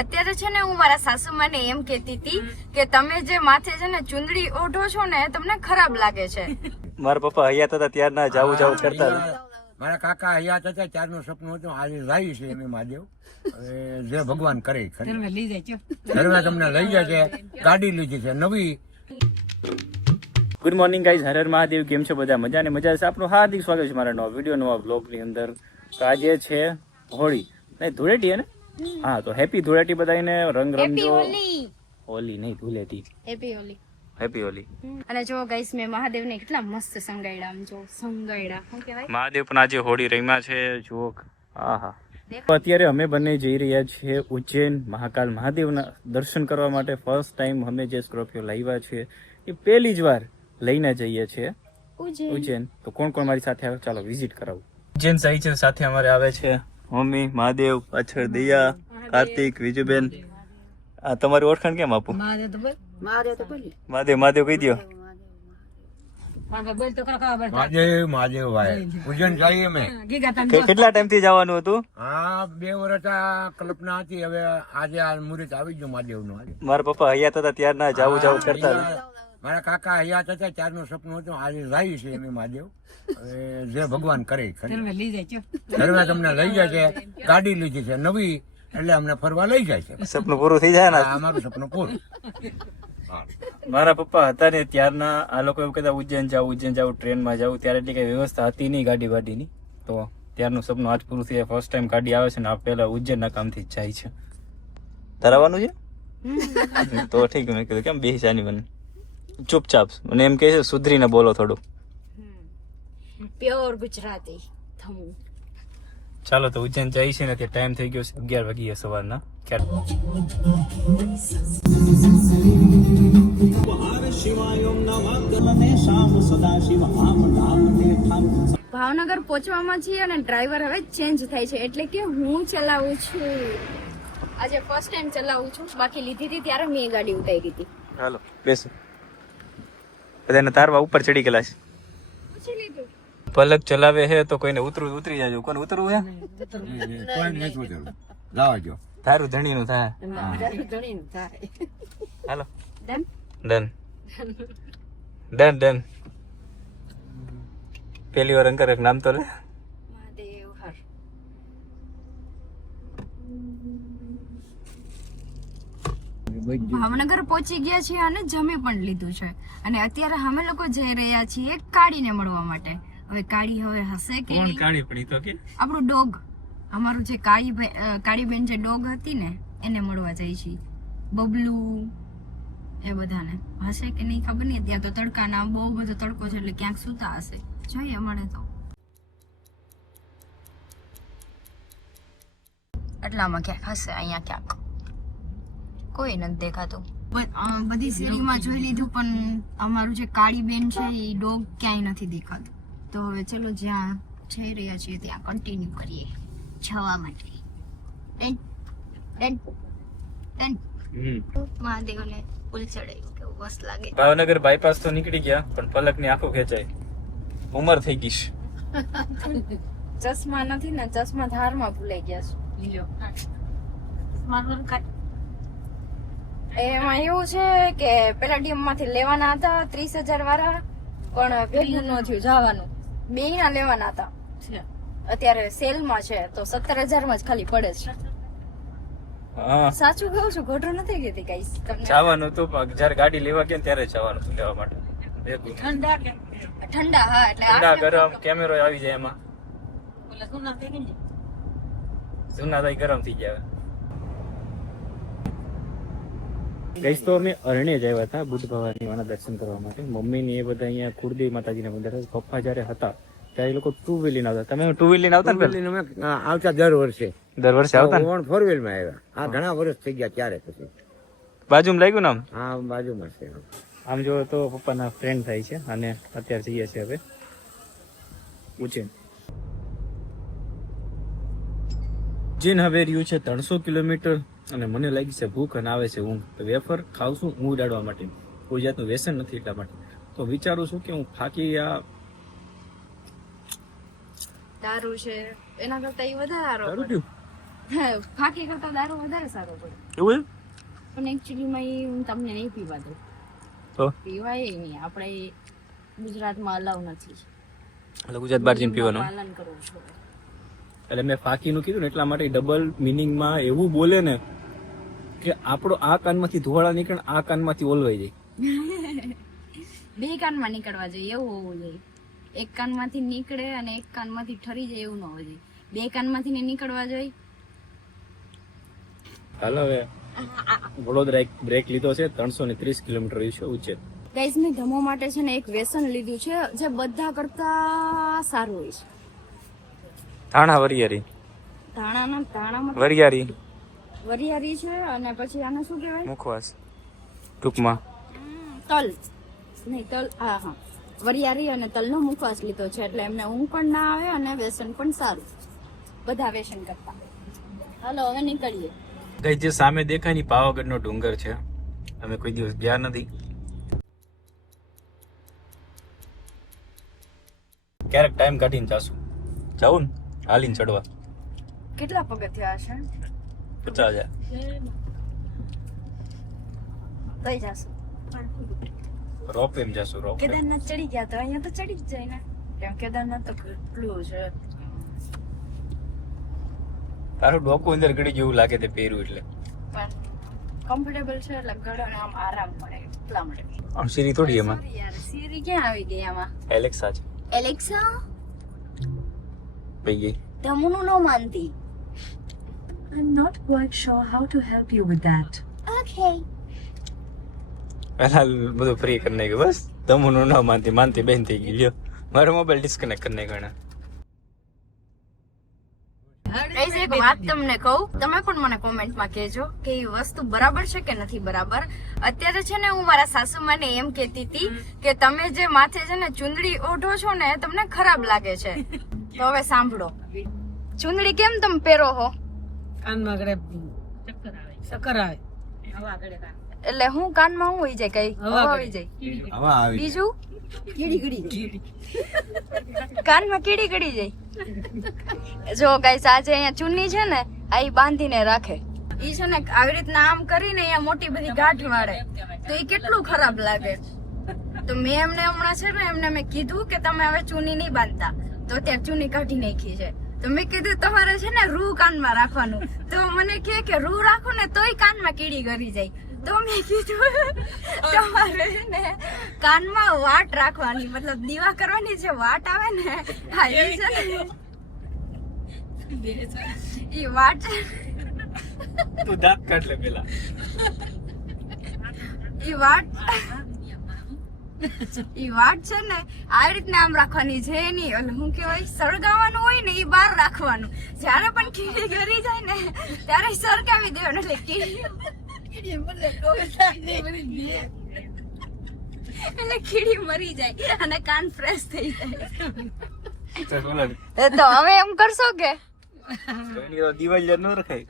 અત્યારે છે ને હું મારા સાસુમાને એમ કહેતી હતી કે તમે જે માથે છે ને ચુંદડી ઓઢો છો ને તમને ખરાબ લાગે છે. મારા પપ્પા હયાત હતા ત્યારના જાવું કરતા હતા. મારા કાકા હયાત હતા ત્યારનું સપનું હતું, આજે જાય છે એમ મહાદેવ. હવે જે ભગવાન કરે ઘરમાં તમને લઈ જાય છે. ગાડી લીધી છે નવી. Good morning guys, Har Har Mahadev. કેમ છો બધા? મજા ને મજા છે. આપણું હાર્દિક સ્વાગત છે મારા નવા વિડીયો, નવા બ્લોગની અંદર. તો આજે છે હોળી, નહીં ધૂળેટી ને? હા, તો હેપી ધૂળેટી બધાને. રંગ રમજો. હોલી નહીં, ધૂળેટી. હેપી હોલી. અને જો ગાઈસ મેં મહાદેવને કેટલા મસ્ત સંગાયડા, આમ જો સંગાયડા શું કહેવાય, મહાદેવ પણ આજે હોળી રમ્યા છે. જુઓ, આહા. અત્યારે અમે બંને જઈ રહ્યા છીએ ઉજ્જૈન મહાકાલ મહાદેવના દર્શન કરવા માટે. ફર્સ્ટ ટાઈમ અમે જે સ્કોર્પિયો લાવ્યા છે એ પહેલી જ વાર લઈને જઈએ છીએ ઉજ્જૈન. તો કોણ કોણ મારી સાથે આવે ચાલો વિઝિટ કરાવું. ઉજ્જૈન સહી છે, સાથે અમારે આવે છે મમ્મી, મહાદેવ, પાછળ દયા, કાર્તિક, વિજુબેન. આ તમારી ઓળખાણ કેમ આપું? મહાદેવ કહી દો. મહાદેવ ભાઈ ઉજ્જૈન જઈએ અમે. કેટલા ટાઈમ થી જવાનું હતું? હા, 2 વર્ષ કલ્પના હતી. હવે આજે આ મુહૂર્ત આવી ગયું મહાદેવ નું. મારા પપ્પા હયાત હતા ત્યારના જાવું કરતા હતા. મારા કાકા હયાત હતા ત્યારનું સપનું હતું, આજે જાય છે એમ મહાદેવ. હવે જે ભગવાન કરે ઘરમાં તમને લઈ જાય છે. ગાડી લીધી છે નવી, એટલે અમને ફરવા લઈ જાય છે. સપનું પૂરું થઈ જાય ને? અમારું સપનું પૂરું. મારા પપ્પા હતા ને ત્યારના આ લોકો એવું કહેતા ઉજ્જૈન જાવું ટ્રેનમાં જાવું. ત્યારે એટલી કઈ વ્યવસ્થા હતી નહીં ગાડી વાડીની. તો ત્યારનું સપનું આજ પૂરું થયા. ફર્સ્ટ ટાઈમ ગાડી આવે છે ને આ પેલા ઉજ્જૈનના કામથી જ જાય છે. ધરાવવાનું છે તો ઠીક. મેં કીધું કેમ બેસી જાની મને ચૂપચાપ. મને એમ કહે છે સુધરીને બોલો થોડું. પ્યોર ગુજરાતી. ચાલો તો ઉજ્જૈન જાય છે ને તે ટાઈમ થઈ ગયો છે 11 વાગ્યા સવારના. ભાવનગર પહોંચવામાં છીએ અને ડ્રાઈવર હવે ચેન્જ થાય છે, એટલે કે હું ચલાવું છું. આજે ફર્સ્ટ ટાઈમ ચલાવું છું. બાકી લીધી હતી ત્યારે મેં ગાડી ઉતારી હતી. ચાલો બેસો. બધાને તારવા ઉપર ચડી ગયેલા છે. પૂછી લીધું. પલક ચલાવે છે તો કોઈને ઉતરી જાજો. કોને ઉતરવું હે? તારું ધણી નું થાય. હાલો ડન. પેલી વાર અંકર એક નામ તો લે. મહાદેવ હર. ભાવનગર પહોંચી ગયા છીએ અને જમી પણ લીધું છે. અને અત્યારે અમે લોકો જઈ રહ્યા છીએ કાળીને મળવા માટે. હવે કાળી હવે હશે કે કોણ કાળી પડી તો કે? આપણું ડોગ, અમારું જે કાળીબેન જે ડોગ હતી ને એને મળવા જાય છે. બબલું એ બધાને હશે કે નહીં ખબર નહીં. ત્યાં તો તડકાના બહુ બધો તડકો છે એટલે ક્યાંક સૂતા હશે. જોઈએ મળે તો. એટલામાં ક્યાંક હશે, અહીંયા ક્યાંક કોઈ નથી દેખાતું. બધી શેરીમાં જોઈ લીધું પણ અમારું જે કાળીબેન છે એ ડોગ ક્યાંય નથી દેખાતું. તો હવે ચલો જ્યાં જઈ રહ્યા છીએ ત્યાં કન્ટિન્યુ કરીએ જવા માટે. મહાદેવને પુલ ચડાવ્યું કેવું મસ્ત લાગે. ભાવનગર બાયપાસ તો નીકળી ગયા પણ પલક ની આંખો ખેંચાય. ઉંમર થઈ ગઈ છે. ચશ્મા નથી ને, ચશ્મા ધારમાં ભૂલાઈ ગયા છે. એમાં એવું છે કે પેલા ડીએમ માંથી લેવાના હતા 30,000 વાળા, પણ ભેગું ન થયું જવાનું. 2 ના લેવાના હતા. અત્યારે સેલમાં છે તો 17,000 માં જ ખાલી પડે છે. સાચું કહું છું, ખોટું નથી કહેતી ગાઈસ. જવાનું તો જયારે ગાડી લેવા ગયા ત્યારે જવાનું હતું લેવા માટે. ઠંડા હા, એટલે ઠંડા ગરમ કેમેરો આવી જાય એમાં. જૂના તો ગરમ થઈ ગયા. ગઈશ તો અમે અરણ્ય જ આવ્યા હતા બુદ્ધ ભવાની દર્શન કરવા માટે. મમ્મી ને એ બધા અહીંયા કુળદેવી માતાજીના મંદિર. પપ્પા જયારે હતા ત્યારે એ લોકો 2 વ્હીલ લઈને આવતા. તમે 2 વ્હીલ લઈને આવતા ને? આવતા દર વર્ષે આવતા. 4 વ્હીલ માં આવ્યા. હા, ઘણા વર્ષ થઈ ગયા ત્યારે. પછી બાજુમાં લાગ્યું નામ? હા, બાજુમાં છે. આમ જો તો પપ્પાના ફ્રેન્ડ થાય છે અને અત્યારે જઈએ છીએ હવે ઉજ્જૈન. ઉજ્જૈન હવે રહ્યું છે 300 કિલોમીટર અને મને લાગી છે ભૂખ અને આવે છે ઊંઘ. તો વેફર ખાવશું ઊંઘ ઉડાડવા માટે. કોઈ જાતનું વ્યસન નથી એટલા માટે. તો વિચારું છું કે હું ફાકી આ દારૂ છે એના કરતા એ વધારે દારૂ પીવું. ફાકી કરતા દારૂ વધારે સારો પડે. એવું પણ એકચ્યુઅલીમાં એ હું તમને નહીં પીવા દઉં. તો પીવાય નહીં, આપણે ગુજરાતમાં અલાઉ નથી. એટલે ગુજરાત બહાર જઈને પીવાનું. પાલન કરવું છું. એટલે મેં ફાકીનું કીધું ને એટલા માટે ડબલ મિનિંગમાં એવું બોલે ને કે આપણો આ કાનમાંથી ધુવાળા નીકળે, આ કાનમાંથી ઓલવાઈ જાય. બે કાનમાં નીકળવા જોઈએ એવું હોવું જોઈએ. એક કાનમાંથી નીકળે અને એક કાનમાંથી ઠરી જાય એવું ન હોવું જોઈએ. બે કાનમાંથી ને નીકળવા જોઈએ. હાલો હવે વડોદરા એક બ્રેક લીધો છે, 330 કિલોમીટર છે ઉચ્ચેર. ગાઈઝ મેં ધમો માટે છે ને એક વ્યસન લીધું છે જે બધા કરતા સારું હોય છે. ધાણા વરિયારી ધાણામાં વરિયારી છે અને પછી આને શું કહેવાય, મુખવાસ ટૂંકમાં. તલ નહીં, તલ. હા વરિયારી અને તલનો મુખવાસ લીધો છે એટલે એમને ઊંઘ પણ ના આવે અને વ્યસન પણ સારું, બધા વ્યસન કરતા. હાલો હવે નીકળીએ. કઈ જે સામે દેખાય ની પાવાગઢનો ડુંગર છે, અમે કોઈ દિવસ ગયા નથી. ક્યારેક ટાઈમ કાઢીને જાશું. જાવું ને હાલીને ચડવા. કેટલા પગથિયા હશે? 50,000. કઈ જાશું? રોપ એમ જાશું. રોપ કેદારનાથ ચડી ગયા તો અહીંયા તો ચડી જ જાય ને. કેમ કેદારનાથ તો કેટલું છે. તારું ડોકું અંદર ગળી જેવું લાગે તે પહેર્યું એટલે. પણ કમ્ફર્ટેબલ છે એટલે ગળાને આમ આરામ મળે એટલા માટે. આમ સીરી થોડી એમાં. Sorry યાર, સીરી ક્યાં આવી ગઈ આમાં? એલેક્સા છે. એલેક્સા પઈ ગઈ. ધમુનું ન માનતી. I'm not quite sure how to help you with that. Okay. પહેલા બધું ફ્રી કરી નાખ્યું બસ. તમુનું ન માનતી બેન થઈ ગઈ. લ્યો મારો મોબાઈલ ડિસ્કનેક્ટ કરી નાખ્યો. એક વાત તમને કહું, તમે પણ મને કોમેન્ટમાં કહેજો કે એ વસ્તુ બરાબર છે કે નથી બરાબર. અત્યારે છે ને હું મારા સાસુમાને એમ કહેતી હતી કે તમે જે માથે છે ને ચુંદડી ઓઢો છો ને તમને ખરાબ લાગે છે. તો હવે સાંભળો, ચુંદડી કેમ તમે પહેરો હો? કાનમાં આગળ ચક્કર આવે. એટલે હું કાનમાં હું હોઈ જાય, કઈ હવા હોઈ જાય. હવા આવી બીજું કાનમાં કીડી ગડી જાય. જો ગાઈસ આજે અહીંયા ચુન્ની છે ને આ ઈ બાંધીને રાખે. ઈ છે ને આવી રીતના આમ કરીને અહીંયા મોટી બધી ગાંઠ વાળે તો ઈ કેટલું ખરાબ લાગે. તો મેં એમને હમણાં છે ને એમને મેં કીધું કે તમે હવે ચૂની નહીં બાંધતા, તો અત્યારે ચૂની કાઢી નાખી છે. તો મેં કીધું તમારે છે ને રૂ કાનમાં રાખવાનું. તો મને કે રૂ રાખો ને તોય કાનમાં કીડી ગરી જાય. તો મેં કીધું તમારે ને કાનમાં વાટ રાખવાની, મતલબ દીવા કરવાની જે વાટ આવે ને હા એ છે ને ઈ વાટ. તું દાંત કાઢ લે પેલા. ઈ વાટ છે ને આવી રીતના આમ રાખવાની છે. એની શું કહેવાય, સળગાવવાનું હોય ને ઈ બહાર રાખવાનું. જ્યારે પણ કીડી ગરી જાય ને ત્યારે સળગાવી દેવાનું. એટલે કીડી મરી જાય અને કાન ફ્રેશ થઈ જાય. તો હવે એમ કરશો કે દિવાળી ન રખાય.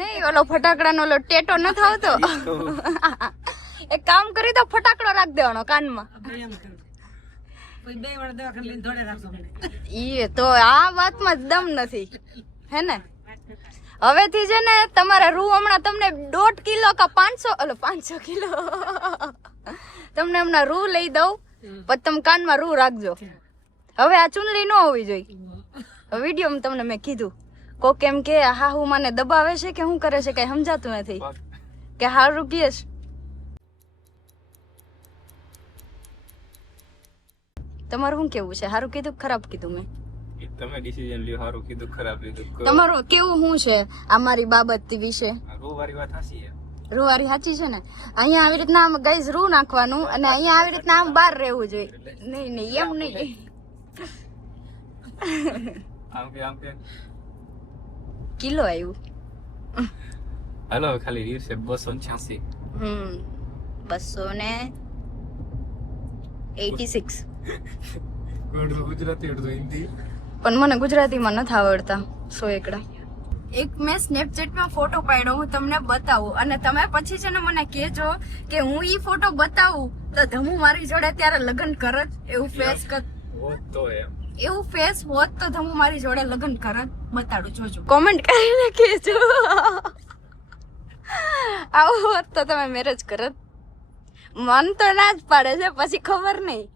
નહીં ઓલો ફટાકડાનો ઓલો ટેટો ન આવતો. એક કામ કરી તો ફટાકડો રાખ દેવાનો કાનમાં. ઈ તો આ વાતમાં દમ નથી હે ને. હવેથી છે ને તમારે રૂ હમણાં તમને 1.5 કિલો કે 500 કિલો તમને હમણાં રૂ લઈ દઉં, પછી તમે કાનમાં રૂ રાખજો. હવે આ ચુંદડી ન હોવી જોઈએ. વિડીયોમાં તમને મેં કીધું કોક એમ કે હા હું મને દબાવે છે કે શું કરે છે કઈ સમજાતું નથી કે હારું કીશ. તમારું શું કેવું છે? હારું કીધું ખરાબ કીધું? મેં તમે ડિસિઝન લ્યો. સારું કીધું ખરાબ કીધું? તમારું કેવું શું છે આ મારી બાબત વિશે? રૂવારી વાત સાચી છે. રૂવારી સાચી છે ને. અહીંયા આવી રીતના આમ ગાઈઝ રૂ નાખવાનું અને અહીંયા આવી રીતના આમ બહાર રહેવું જોઈએ. નહીં એમ નહીં. આમ કે કિલો આવ્યું. હાલો ખાલી રીર છે 286. 286. ગુજરાતી અડધું હિન્દી. પણ મને ગુજરાતીમાં નથી આવડતા 100 એકડા. એક મેં સ્નેપચેટમાં ફોટો પાડ્યો, હું તમને બતાવું અને તમે પછી છે ને મને કહેજો કે હું ઈ ફોટો બતાવું તો ધમુ મારી જોડે ત્યારે લગ્ન કરત એવું ફેસ કર. તો એમ એવું ફેસ હોત તો તમે મારી જોડે લગ્ન કરત. બતાડું, જોજો. કોમેન્ટ કરીને કહેજો. આવું હોત તો તમે મેરેજ કરત. મન તો ના જ પાડે છે, પછી ખબર નહીં.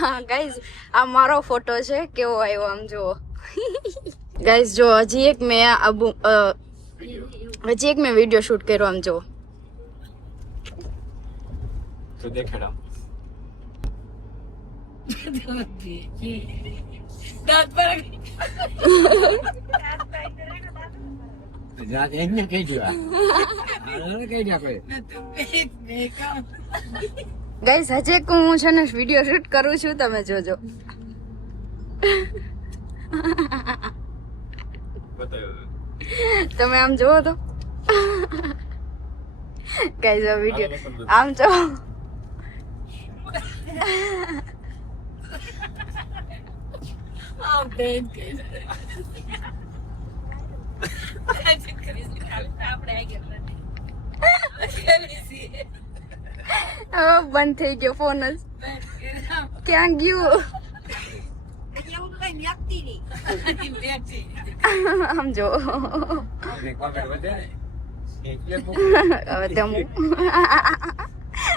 હા ગાઈઝ, આ મારો ફોટો છે, કેવો આવ્યો આમ જુઓ. ગાઈઝ જો હજી એક મેં વિડીયો શૂટ કર્યો, આમ જુઓ. તો દેખાડા એને કહી દેવા કહી દે કોઈ. ગાઈઝ હજી એક હું છે ને વિડીયો શૂટ કરું છું, તમે જોજો. તમે આમ જોવો તો ગાઈઝ આ વિડીયો આમ જો. હવે બંધ થઈ ગયો ફોન જ. ક્યાં ગયું? આમ જો.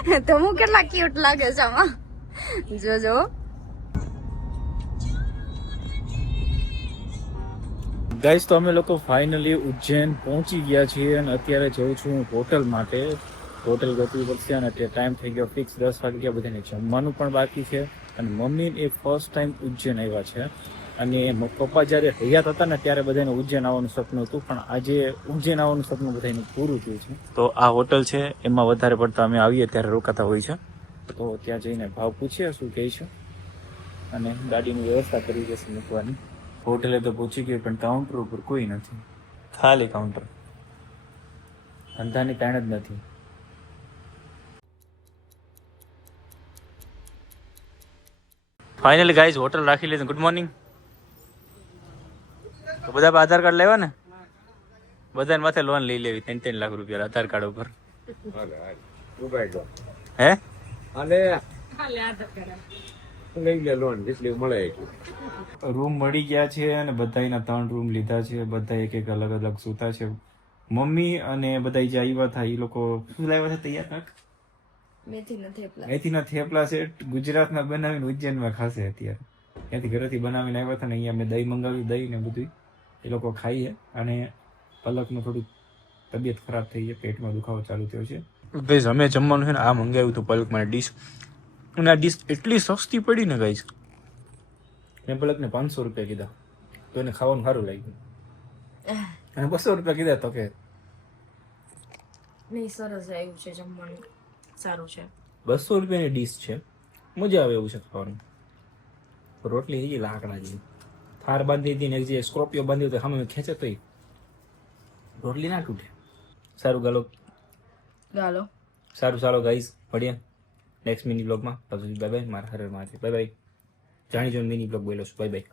હવે તમુ કેટલા ક્યુટ લાગે છે આમાં, જોજો. ગાઈસ તો અમે લોકો ફાઇનલી ઉજ્જૈન પહોંચી ગયા છીએ અને અત્યારે જઉં છું હોટલ માટે. હોટલ ગોતવી પડશે અને તે ટાઈમ થઈ ગયો ફિક્સ 10 વાગ્યા. બધાને જમવાનું પણ બાકી છે અને મમ્મી એ ફર્સ્ટ ટાઈમ ઉજ્જૈન આવ્યા છે. અને પપ્પા જ્યારે હયાત હતા ને ત્યારે બધાને ઉજ્જૈન આવવાનું સપનું હતું, પણ આજે ઉજ્જૈન આવવાનું સપનું બધાનું પૂરું થયું છે. તો આ હોટલ છે એમાં વધારે પડતા અમે આવીએ ત્યારે રોકાતા હોય છે. તો ત્યાં જઈને ભાવ પૂછીએ શું કહે છે અને ગાડીની વ્યવસ્થા કરી જશે મૂકવાની. હોટલે તો પહોંચી ગયું પણ કાઉન્ટર ઉપર કોઈ નથી, ખાલી કાઉન્ટર, ધંધાની તાણ જ નથી. ફાઇનલી ગાઈઝ હોટલ રાખી લીધું. Good morning. તો બધા આધાર કાર્ડ લેવા ને, બધાને માથે લોન લઈ લેવી 3-3 લાખ રૂપિયા આધાર કાર્ડ ઉપર. હે લઈ લે લોન જેટલી મળે. રૂમ મળી ગયા છે અને બધાના 3 રૂમ લીધા છે. બધા એક એક અલગ અલગ સૂતા છે. મમ્મી અને બધા જે આવ્યા હતા એ લોકો શું લાવ્યા છે તૈયાર કાક? મેથીના થેપલા છે. ગુજરાતના બનાવીને ઉજ્જૈનમાં ખાશે અત્યારે. ત્યાંથી ઘરેથી બનાવીને આવ્યા હતા ને અહીંયા મેં દહીં મંગાવ્યું, દહીં ને બધું એ લોકો ખાઈએ. અને પલકનું થોડું તબિયત ખરાબ થઈ છે, પેટમાં દુખાવો ચાલુ થયો છે. ગાઈઝ અમે જમવાનું છે ને આ મંગાવ્યું હતું પલક માટે ડીશ, અને આ ડીશ એટલી સસ્તી પડી ને ગાઈઝ. મેં પલકને 500 રૂપિયા કીધા તો એને ખાવાનું સારું લાગ્યું, અને 200 રૂપિયા કીધા તો કે નહીં, સરસ આવ્યું છે જમવાનું, સારું છે. 200 રૂપિયાની ડીશ છે, મજા આવે એવું છે ખાવાનું. રોટલી થઈ ગઈ લાકડા જેવી, થાર બાંધી હતી ને એક જે સ્કોર્પિયો બાંધી હતો સામે ખેંચે તો રોટલી ના તૂટે. સારું ગાલો સારું. ચાલો ગાઈઝ મળીએ નેક્સ્ટ મિની બ્લોગમાં. Bye bye. મારા હરે મારથી બાય બાય. જાણી જોઈને મિની બ્લોગ બોલો છું. Bye bye.